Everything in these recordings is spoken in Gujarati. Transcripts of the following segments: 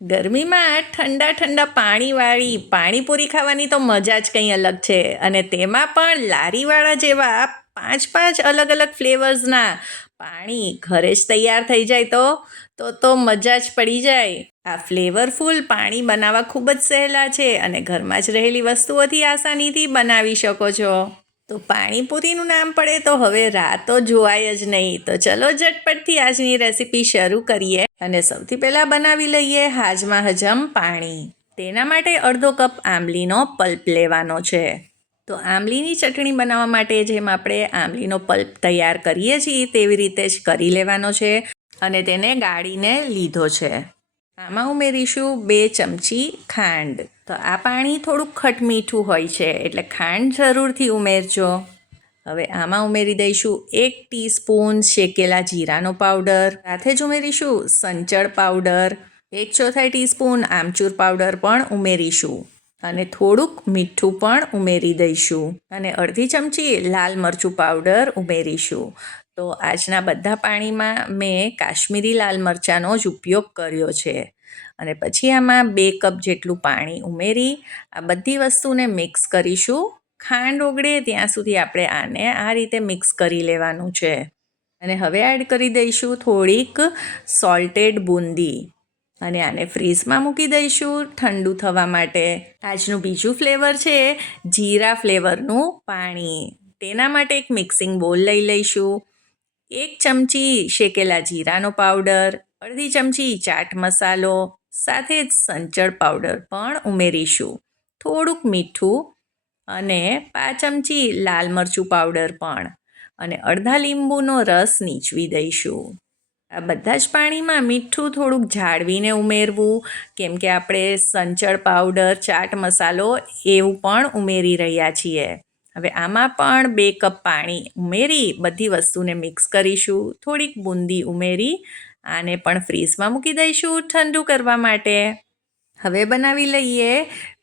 ગરમીમાં ઠંડા ઠંડા પાણીવાળી પાણીપુરી ખાવાની તો મજા જ કંઈ અલગ છે. અને તેમાં પણ લારીવાળા જેવા પાંચ પાંચ અલગ અલગ ફ્લેવર્સના પાણી ઘરે જ તૈયાર થઈ જાય તો મજા જ પડી જાય. આ ફ્લેવરફુલ પાણી બનાવવા ખૂબ જ સહેલા છે અને ઘરમાં જ રહેલી વસ્તુઓથી આસાનીથી બનાવી શકો છો. તો પાણીપુરીનું નામ પડે તો હવે રાહ તો જોવાય જ નહીં. તો ચલો ઝટપટથી આજની રેસીપી શરૂ કરીએ. અને સૌથી પહેલાં બનાવી લઈએ હાજમાં હજમ પાણી. તેના માટે અડધો કપ આંબલીનો પલ્પ લેવાનો છે. તો આંબલીની ચટણી બનાવવા માટે જેમ આપણે આંબલીનો પલ્પ તૈયાર કરીએ છીએ તેવી રીતે જ કરી લેવાનો છે અને તેને ગાળીને લીધો છે. આમાં ઉમેરીશું 2 ચમચી ખાંડ. તો આ પાણી થોડુંક ખટમીઠું હોય છે એટલે ખાંડ જરૂરથી ઉમેરજો. હવે આમાં ઉમેરી દઈશું 1 ટીસ્પૂન શેકેલા જીરાનો પાવડર. સાથે જ ઉમેરીશું સંચળ પાવડર. 1/4 ટીસ્પૂન આમચૂર પાવડર પણ ઉમેરીશું અને થોડુંક મીઠું પણ ઉમેરી દઈશું અને અડધી ચમચી લાલ મરચું પાવડર ઉમેરીશું. તો આજના બધા પાણીમાં મેં કાશ્મીરી લાલ મરચાંનો જ ઉપયોગ કર્યો છે. અને પછી આમાં 2 કપ જેટલું પાણી ઉમેરી આ બધી વસ્તુને મિક્સ કરીશું. ખાંડ ઓગળે ત્યાં સુધી આપણે આને આ રીતે મિક્સ કરી લેવાનું છે. અને હવે એડ કરી દઈશું થોડીક સોલ્ટેડ બુંદી અને આને ફ્રીઝમાં મૂકી દઈશું ઠંડુ થવા માટે. આજનું બીજું ફ્લેવર છે જીરા ફ્લેવરનું પાણી. તેના માટે એક મિક્સિંગ બોલ લઈ લઈશું. 1 ચમચી શેકેલા જીરાનો પાવડર, અડધી ચમચી ચાટ મસાલો, સાથે જ સંચળ પાવડર પણ ઉમેરીશું. થોડુંક મીઠું અને 5 ચમચી લાલ મરચું પાવડર પણ અને અડધા લીંબુનો રસ નીચવી દઈશું. આ બધા જ પાણીમાં મીઠું થોડુંક જાળવીને ઉમેરવું કેમ કે આપણે સંચળ પાવડર, ચાટ મસાલો એવું પણ ઉમેરી રહ્યા છીએ. હવે આમાં પણ 2 કપ પાણી ઉમેરી બધી વસ્તુને મિક્સ કરીશું. થોડીક બુંદી ઉમેરી આને પણ ફ્રીઝમાં મૂકી દઈશું ઠંડુ કરવા માટે. હવે બનાવી લઈએ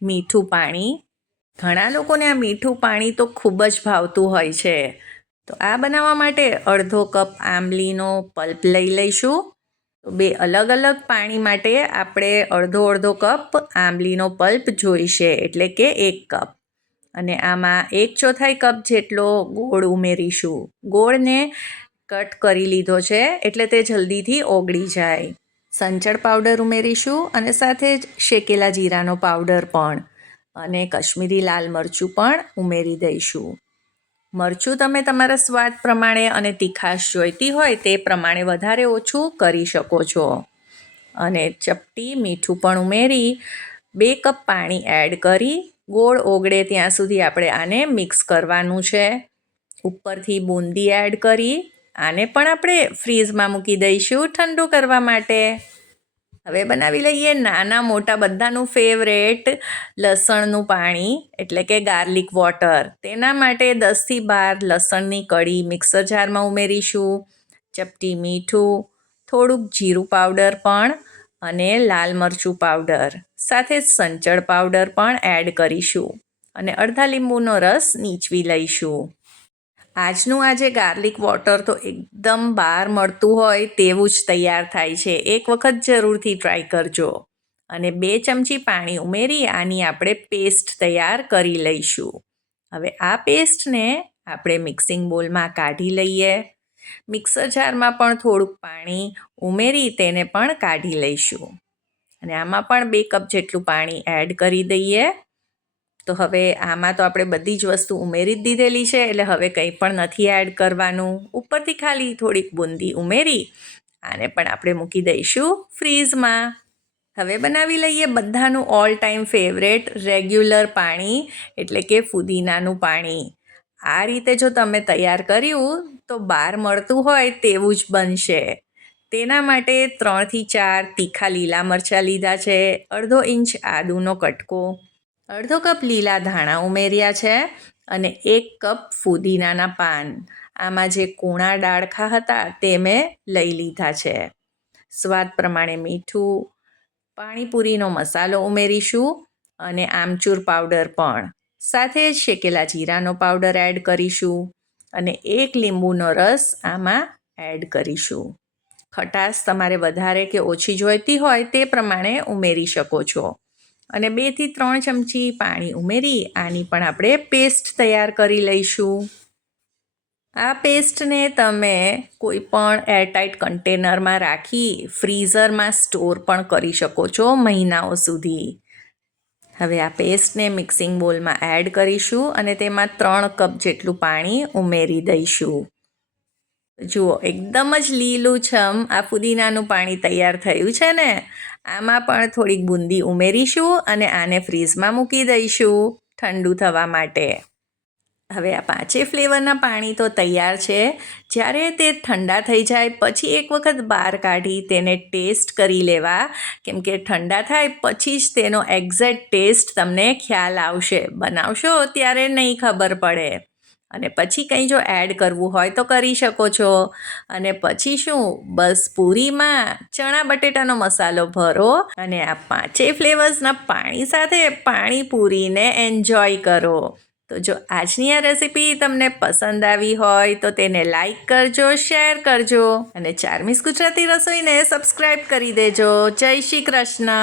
મીઠું પાણી. ઘણા લોકોને આ મીઠું પાણી તો ખૂબ જ ભાવતું હોય છે. તો આ બનાવવા માટે અડધો કપ આંબલીનો પલ્પ લઈ લઈશું. તો 2 અલગ અલગ પાણી માટે આપણે અડધો કપ આંબલીનો પલ્પ જોઈશે એટલે કે 1 કપ. અને આમાં 1/4 કપ જેટલો ગોળ ઉમેરીશું. ગોળને કટ કરી લીધો છે એટલે તે જલ્દીથી ઓગળી જાય. સંચળ પાવડર ઉમેરીશું અને સાથે જ શેકેલા જીરાનો પાવડર પણ અને કશ્મીરી લાલ મરચું પણ ઉમેરી દઈશું. મરચું તમે તમારા સ્વાદ પ્રમાણે અને તીખાશ જોઈતી હોય તે પ્રમાણે વધારે ઓછું કરી શકો છો. અને ચપટી મીઠું પણ ઉમેરી 2 કપ પાણી એડ કરી ગોળ ઓગળે ત્યાં સુધી આપણે આને મિક્સ કરવાનું છે. ઉપરથી બુંદી એડ કરી આને પણ આપણે ફ્રીઝમાં મૂકી દઈશું ઠંડુ કરવા માટે. હવે બનાવી લઈએ નાના મોટા બધાનું ફેવરેટ લસણનું પાણી એટલે કે ગાર્લિક વોટર. તેના માટે 10થી 12 લસણની કળી મિક્સર જારમાં ઉમેરીશું. ચપટી મીઠું, થોડુંક જીરું પાવડર પણ અને લાલ મરચું પાવડર, સાથે જ સંચળ પાવડર પણ એડ કરીશું અને અડધા લીંબુનો રસ નીચવી લઈશું. આજનું આજે ગાર્લિક વોટર તો એકદમ બહાર મળતું હોય તેવું જ તૈયાર થાય છે. એક વખત જરૂરથી ટ્રાય કરજો. અને 2 ચમચી પાણી ઉમેરી આની આપણે પેસ્ટ તૈયાર કરી લઈશું. હવે આ પેસ્ટને આપણે મિક્સિંગ બોલમાં કાઢી લઈએ. મિક્સર જારમાં પણ થોડુંક પાણી ઉમેરી તેને પણ કાઢી લઈશું. અને આમાં પણ 2 કપ જેટલું પાણી એડ કરી દઈએ. તો હવે આમાં તો આપણે બધી જ વસ્તુ ઉમેરી જ દીધેલી છે એટલે હવે કંઈ પણ નથી એડ કરવાનું. ઉપરથી ખાલી થોડીક બુંદી ઉમેરી આને પણ આપણે મૂકી દઈશું ફ્રીઝમાં. હવે બનાવી લઈએ બધાનું ઓલ ટાઈમ ફેવરેટ રેગ્યુલર પાણી એટલે કે ફુદીનાનું પાણી. આ રીતે જો તમે તૈયાર કર્યું તો બહાર મળતું હોય તેવું જ બનશે. તેના માટે 3થી 4 તીખા લીલા મરચાં લીધા છે, અડધો ઇંચ આદુનો કટકો, અડધો કપ લીલા ધાણા ઉમેર્યા છે અને 1 કપ ફુદીનાના પાન. આમાં જે કૂણા ડાળખા હતા તે મેં લઈ લીધા છે. સ્વાદ પ્રમાણે મીઠું, પાણીપુરીનો મસાલો ઉમેરીશું અને આમચૂર પાવડર પણ. સાથે જ શેકેલા જીરાનો પાવડર એડ કરીશું અને 1 લીંબુનો રસ આમાં એડ કરીશું. ખટાશ તમારે વધારે કે ઓછી જોઈતી હોય તે પ્રમાણે ઉમેરી શકો છો. અને 2 થી 3 ચમચી પાણી ઉમેરી આની પણ આપણે પેસ્ટ તૈયાર કરી લઈશું. આ પેસ્ટને તમે કોઈ પણ એરટાઇટ કન્ટેનરમાં રાખી ફ્રીઝરમાં સ્ટોર પણ કરી શકો છો મહિનાઓ સુધી. હવે આ પેસ્ટને મિક્સિંગ બોલમાં એડ કરીશું અને તેમાં 3 કપ જેટલું પાણી ઉમેરી દઈશું. જુઓ એકદમ જ લીલુંછમ આ ફુદીનાનું પાણી તૈયાર થયું છે ને. આમાં પણ થોડીક બૂંદી ઉમેરીશું અને આને ફ્રીઝમાં મૂકી દઈશું ઠંડુ થવા માટે. હવે આ 5 ફ્લેવરના પાણી તો તૈયાર છે. જ્યારે તે ઠંડા થઈ જાય પછી એક વખત બહાર કાઢી તેને ટેસ્ટ કરી લેવા, કેમ કે ઠંડા થાય પછી જ તેનો એક્ઝેક્ટ ટેસ્ટ તમને ખ્યાલ આવશે. બનાવશો ત્યારે નહીં ખબર પડે. અને પછી કંઈ જો એડ કરવું હોય તો કરી શકો છો. અને પછી શું, બસ પૂરીમાં ચણા બટેટાનો મસાલો ભરો અને આ 5 ફ્લેવર્સના પાણી સાથે પાણીપુરીને એન્જોય કરો. તો જો આજની આ રેસીપી તમને પસંદ આવી હોય તો તેને લાઈક કરજો, શેર કરજો અને ચાર્મિસ ગુજરાતી રસોઈને સબસ્ક્રાઈબ કરી દેજો. જય શ્રી કૃષ્ણ.